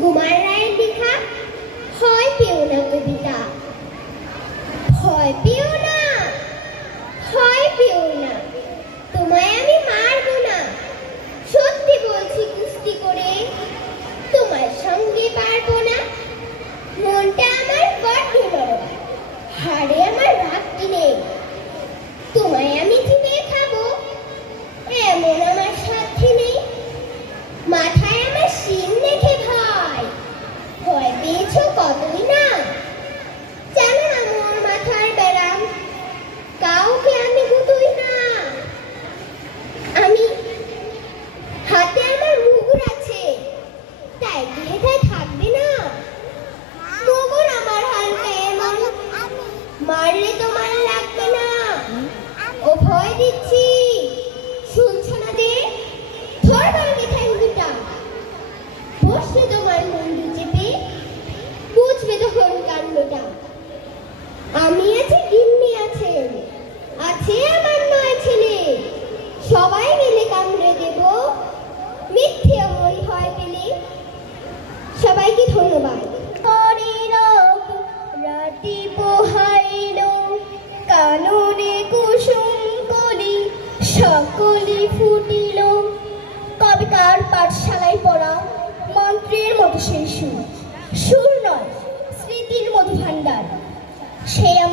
घुमाए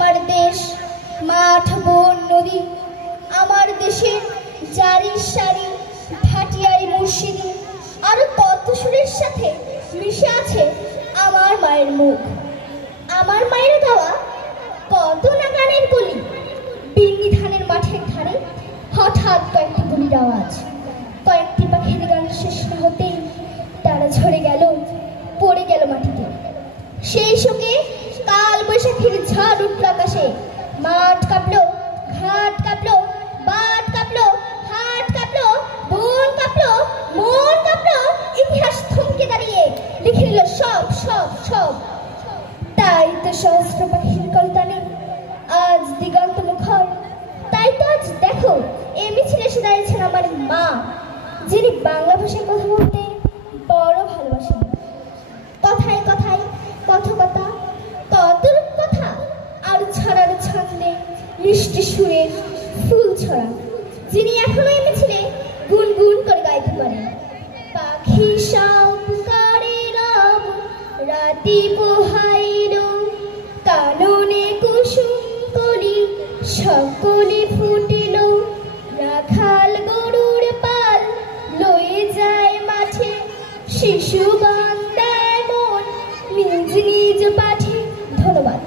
আমার দেশ, মাঠ, বন, নদী, আমার দেশের জারি সারি ভাটিয়ারি মুর্শিদি, আরও পদ্মসুরের সাথে মিশে আছে আমার মায়ের মুখ। আমার মায়ের গাওয়া কত না গানের কলি, বিন্নি ধানের মাঠের ধারে হঠাৎ কয়েকটি গুলির আওয়াজ। কয়েকটি পাখির গান শেষ না হতেই তারা ঝরে গেল, পড়ে গেল মাটিতে। সেই শোকে কাল বৈশাখীর ঝড় আকাশে মাঠ কাঁপলো, ঘাট কাঁপলো বাট কাঁপলো, হাট কাঁপলো, বন কাঁপলো, মন কাঁপলো, ইতিহাস থমকে দাঁড়িয়ে লিখে নিল সব সব সব। তাই তো সহস্র পাখির কলতানে আজ দিগন্ত মুখর। তাই তো আজ দেখো, এই মিছিলে এসে দাঁড়িয়েছেন আমার মা, যিনি বাংলা ভাষায় কথা বলতে বড় ভালোবাসেন। কথায় কথায় কথকতা মিষ্টি সুরে ফুল ছড়া। যিনি এখনও এনেছিলে গুনগুন করে গাইতে পারে পাখি সাউকারে রাম রাতি পোহাইল। কাননে কুসুম করি সকলে ফুটিল। রাখাল গরুর পাল লয়ে যায় মাঠে। শিশু গান দেয় মন, নিজ নিজ পাঠে। ধন্যবাদ।